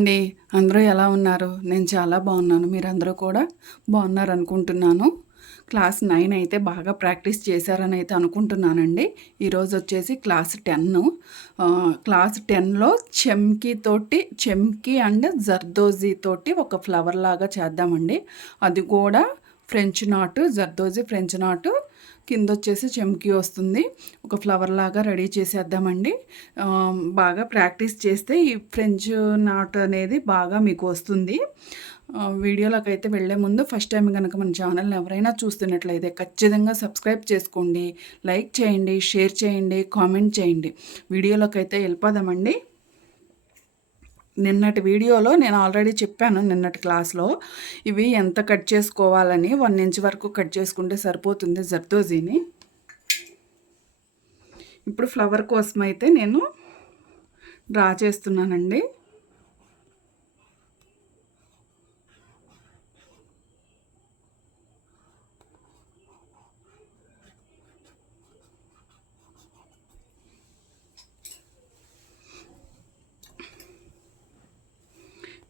అండి. అందరూ ఎలా ఉన్నారు? నేను చాలా బాగున్నాను. మీరందరూ కూడా బాగున్నారనుకుంటున్నాను. క్లాస్ 9 అయితే బాగా ప్రాక్టీస్ చేశారని అయితే అనుకుంటున్నానండి. ఈరోజొచ్చేసి క్లాస్ 10. క్లాస్ 10లో చెమ్కీ అండ్ జర్దోజీ తోటి ఒక ఫ్లవర్ లాగా చేద్దామండి. అది కూడా ఫ్రెంచ్ నాటు, జర్దోజీ ఫ్రెంచ్ నాటు, కిందొచ్చేసి చెమ్కీ వస్తుంది. ఒక ఫ్లవర్ లాగా రెడీ చేసేద్దామండి. బాగా ప్రాక్టీస్ చేస్తే ఈ ఫ్రెంచ్ నాట్ అనేది బాగా మీకు వస్తుంది. వీడియోలోకి అయితే వెళ్ళే ముందు ఫస్ట్ టైం కనుక మన ఛానల్ని ఎవరైనా చూస్తున్నట్లయితే ఖచ్చితంగా సబ్స్క్రైబ్ చేసుకోండి, లైక్ చేయండి, షేర్ చేయండి, కామెంట్ చేయండి. వీడియోలోకి అయితే వెళ్ళిపోదామండి. నిన్నటి వీడియోలో నేను ఆల్రెడీ చెప్పాను, నిన్నటి క్లాస్లో ఇవి ఎంత కట్ చేసుకోవాలని. 1 ఇంచ్ వరకు కట్ చేసుకుంటే సరిపోతుంది జర్దోజీని. ఇప్పుడు ఫ్లవర్ కోసం అయితే నేను డ్రా చేస్తున్నానండి.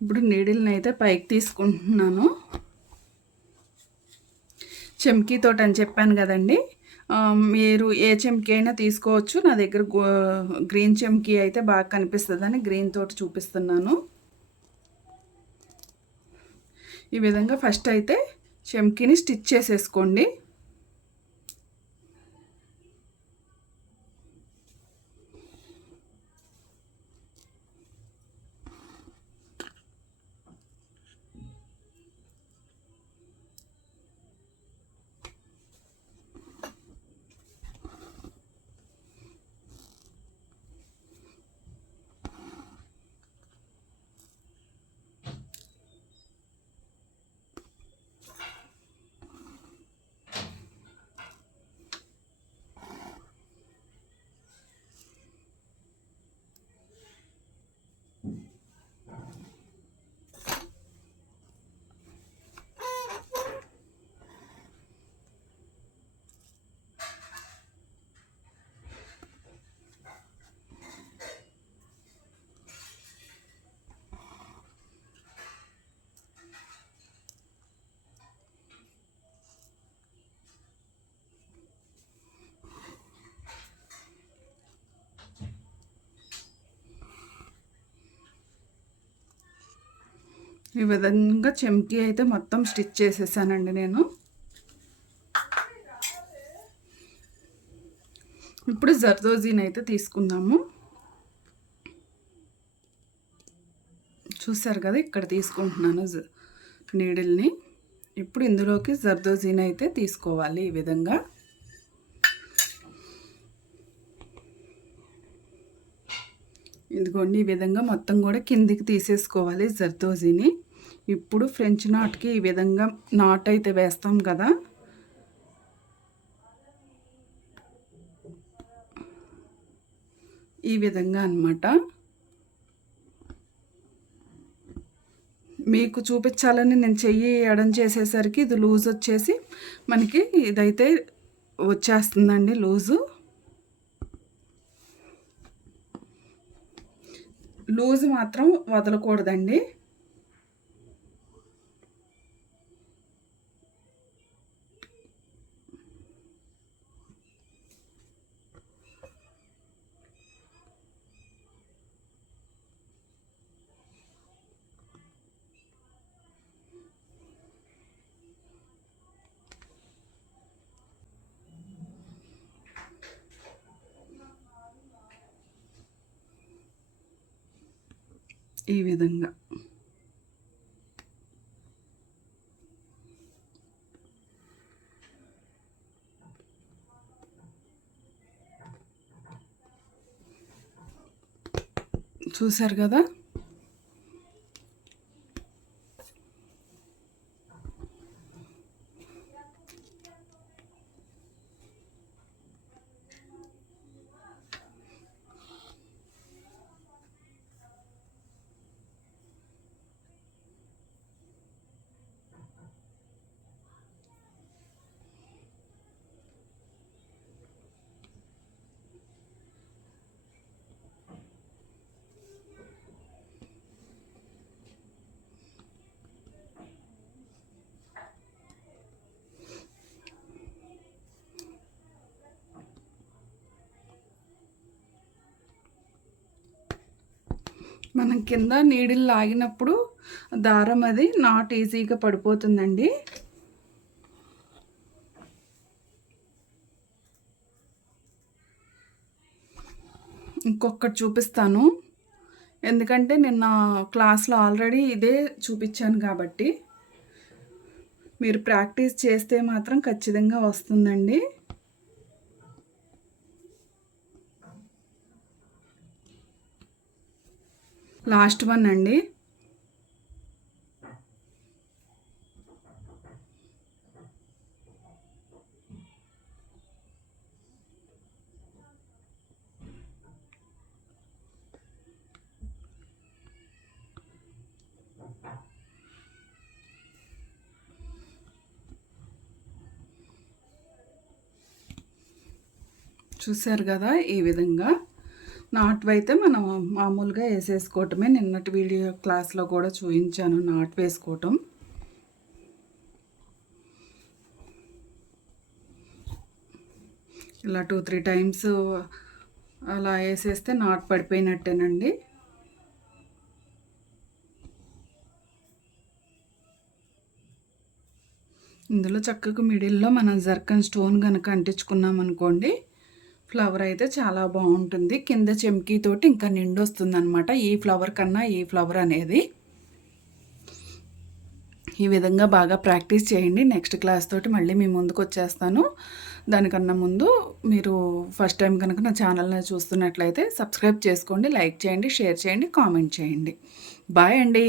ఇప్పుడు నీడిల్ని అయితే పైకి తీసుకుంటున్నాను. చెమ్కీతోటి అని చెప్పాను కదండి. మీరు ఏ చెమ్కీ అయినా తీసుకోవచ్చు. నా దగ్గర గ్రీన్ చెమ్కీ అయితే బాగా కనిపిస్తుందని గ్రీన్ తోటి చూపిస్తున్నాను. ఈ విధంగా ఫస్ట్ అయితే చెమ్కీని స్టిచ్ చేసేసుకోండి. ఈ విధంగా చెమ్కీ అయితే మొత్తం స్టిచ్ చేసేసానండి నేను. ఇప్పుడు జర్దోజీని అయితే తీసుకుందాము. చూసారు కదా, ఇక్కడ తీసుకుంటున్నాను నీడిల్ని. ఇప్పుడు ఇందులోకి జర్దోజీని అయితే తీసుకోవాలి. ఈ విధంగా ఇదిగోండి, ఈ విధంగా మొత్తం కూడా కిందికి తీసేసుకోవాలి జర్దోజీని. ఇప్పుడు ఫ్రెంచ్ నాట్కి ఈ విధంగా నాట్ అయితే వేస్తాం కదా, ఈ విధంగా అన్నమాట. మీకు చూపించాలని నేను చెయ్యి ఎడం చేసేసరికి ఇది లూజ్ వచ్చేసి మనకి ఇదైతే వచ్చేస్తుందండి లూజు. లూజ్ మాత్రం వదలకూడదండి. ఈ విధంగా చూసారు కదా. మనం కింద నీడిల్ లాగినప్పుడు దారం అది నాట్ ఈజీగా పడిపోతుందండి. ఇంకొకటి చూపిస్తాను, ఎందుకంటే నిన్న క్లాస్లో ఆల్రెడీ ఇదే చూపించాను కాబట్టి మీరు ప్రాక్టీస్ చేస్తే మాత్రం ఖచ్చితంగా వస్తుందండి. లాస్ట్ వన్ అండి. చూసారు కదా, ఈ విధంగా నాట్ అయితే మనం మామూలుగా వేసేసుకోవటమే. నిన్నటి వీడియో క్లాస్లో కూడా చూపించాను నాట్ వేసుకోవటం. ఇలా 2-3 టైమ్స్ అలా వేసేస్తే నాట్ పడిపోయినట్టేనండి. ఇందులో చక్కగా మిడిల్లో మనం జర్కన్ స్టోన్ కనుక అంటించుకున్నాం అనుకోండి, ఫ్లవర్ అయితే చాలా బాగుంటుంది. కింద చెమ్కీతోటి ఇంకా నిండు వస్తుంది అనమాట, ఈ ఫ్లవర్ కన్నా ఈ ఫ్లవర్ అనేది. ఈ విధంగా బాగా ప్రాక్టీస్ చేయండి. నెక్స్ట్ క్లాస్ తోటి మళ్ళీ మీ ముందుకు వచ్చేస్తాను. దానికన్నా ముందు మీరు ఫస్ట్ టైం కనుక నా ఛానల్ని చూస్తున్నట్లయితే సబ్స్క్రైబ్ చేసుకోండి, లైక్ చేయండి, షేర్ చేయండి, కామెంట్ చేయండి. బాయ్ అండి.